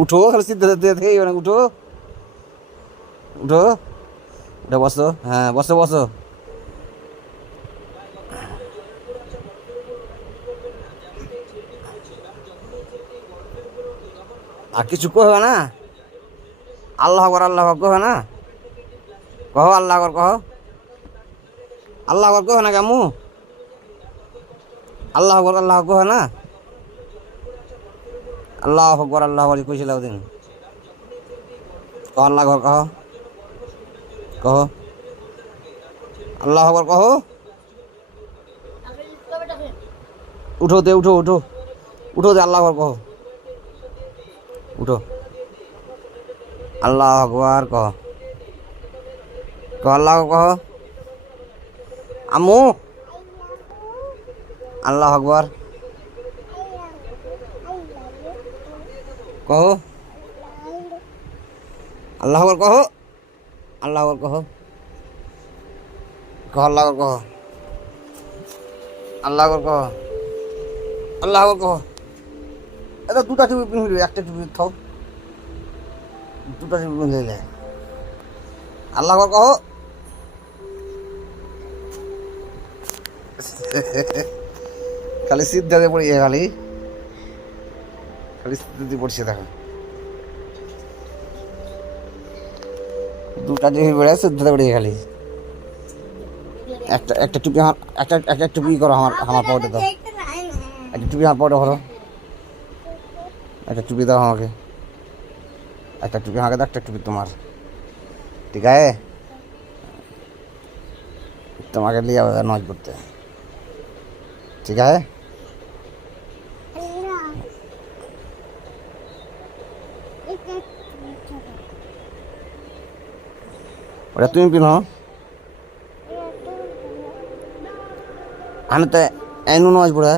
উঠো, খালি সিদ্ধ থেকে উঠো। উঠো। উঠে বসো হ্যাঁ বসো বসো। আর কিছু কহবে না? আল্লাহ আকবর আল্লাহ আকবর কহে না? কহ, আল্লাহ কর, কহ। আল্লাহ আকবর কহে না কেমু আল্লাহ আকবর আল্লাহ কহে না? আল্লাহ আকবর আল্লাহ আকবর কইছিল ওদিন কহ আল্লাহ কহ। কহ। আল্লাহ আকবর, কহ। উঠো দে, উঠো উঠো। উঠো দে, আল্লাহ আকবর, কহ। উঠো। আল্লাহ আকবর, কহ। কহ আল্লাহ কহ। আম্মু। আল্লাহ আকবর। কহ। আল্লাহ কহ। আল্লাহ কহ। কহ, আল্লাহ কহ। আল্লাহ কহ। আল্লাহ কহ। এটা দুটা টুপি পিনবি একটা টুপি থাও। দুটা টুপি পিনলে আল্লাহ কহ। খালি সিদ্ধাতে পড়িয়ে খালি। খালি সিদ্ধাতে পড়ছে দেখো। দুটা টুপি পড়ে সিদ্ধাতে পড়িয়ে খালি। একটা একটা টুপি আমার একটা একটা টুপি করো আমার আমার পাউডার দাও। একটা টুপি আমার পাউডার করো একটা টুপি দাও আমাকে। একটা টুপি আমাকে দাও একটা টুপি তোমার। ঠিক আছে? তোমাকে লিয়ে যাবে নাচ করতে। ঠিক আছে? ওটা তুমি পিন আমি তো এনু নাচ পড়ে